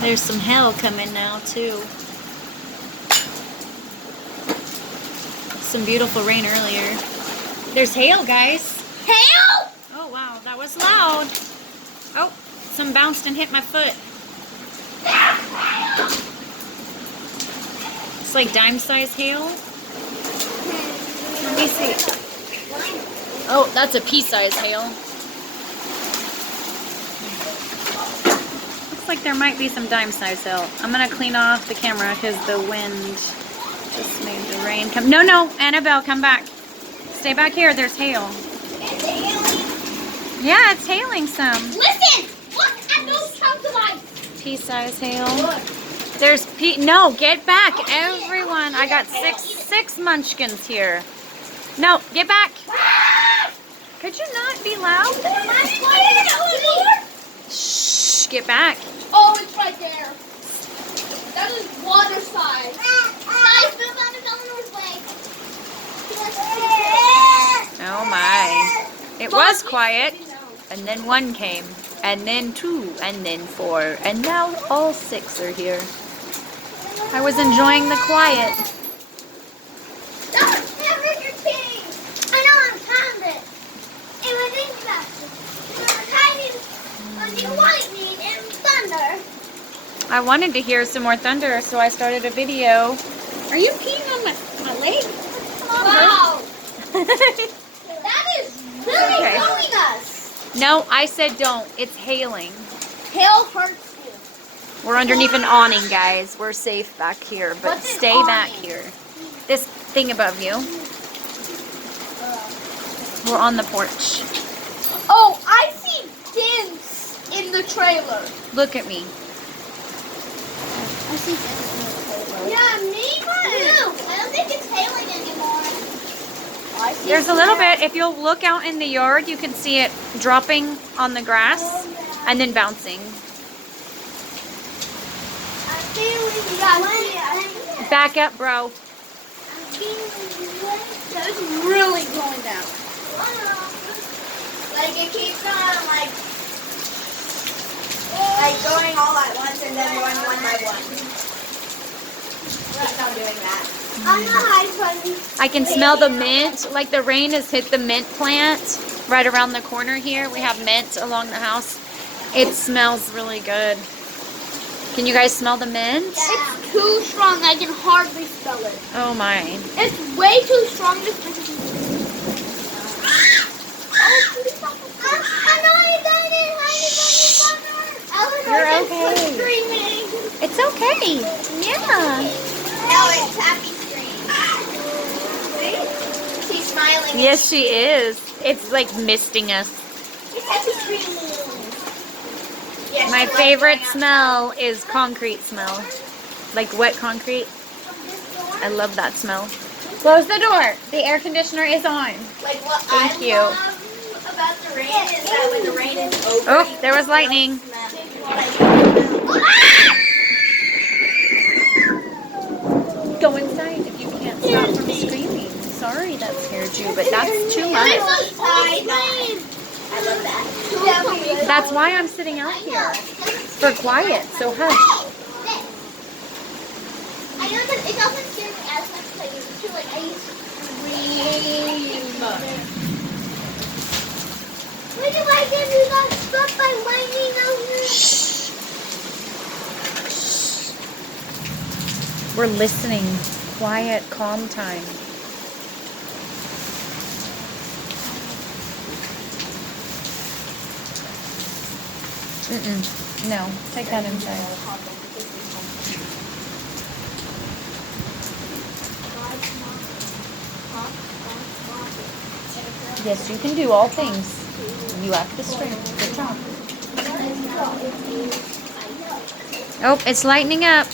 There's some hail coming now too. Some beautiful rain earlier. There's hail, guys. Hail! Oh wow, that was loud. Oh, some bounced and hit my foot. It's like dime-sized hail. Let me see. Oh, that's a pea-sized hail. Looks like there might be some dime-sized hail. I'm gonna clean off the camera because the wind just made the rain come. No, no, Annabelle, come back. Stay back here. There's hail. It's hailing. Yeah, it's hailing some. Listen! Look at those chunks of ice! Pea-sized hail. Look. There's no, get back, everyone. I got six munchkins here. No, get back. Could you not be loud? Shh, get back. Oh, it's right there. That is water side. Guys, move on to Eleanor's way. Oh my. It was quiet. And then one came. And then two. And then four. And now all six are here. I was enjoying the quiet. Don't ever your king. I know I found it. It was interesting. There were lightning and thunder. I wanted to hear some more thunder, so I started a video. Are you peeing on my leg? Wow. That is really Okay. killing us. No, I said don't. It's hailing. Hail hurts you. We're underneath an awning, guys. We're safe back here, but What's an stay back awning? here. This thing above you. We're on the porch. Oh, I see dents in the trailer. Look at me. I see dents in the trailer. Yeah, me too. I don't think it's hailing anymore. I see There's a little bit. If you'll look out in the yard, you can see it dropping on the grass and then bouncing. Back up, bro. It's really going down. Like it keeps on like going all at once and then going one by one. Keeps on doing that. I'm not hiding. I can smell the mint. Like the rain has hit the mint plant right around the corner here. We have mint along the house. It smells really good. Can you guys smell the mint? It's too strong. I can hardly smell it. Oh my. It's way too strong. You're okay. It's okay. Yeah. No, it's happy scream. See? She's smiling. Yes, she is. It's like misting us. It's happy scream. Yes, My she likes favorite going smell is concrete smell. Like wet concrete. I love that smell. Close the door. The air conditioner is on. Like what Thank you. love about the rain is that when the rain is over. Oh, there was lightning. Go inside if you can't stop from screaming. Sorry that scared you, but that's too much. I love that. That's why I'm sitting out here. For quiet, so hush. I know that it doesn't scare me as much as I used to. Like I used to scream. Look at my kid who got struck by lightning out here. We're listening. Quiet, calm time. No, take that inside. Yes, you can do all things. You act the strength. Good job. Oh, it's lightening up.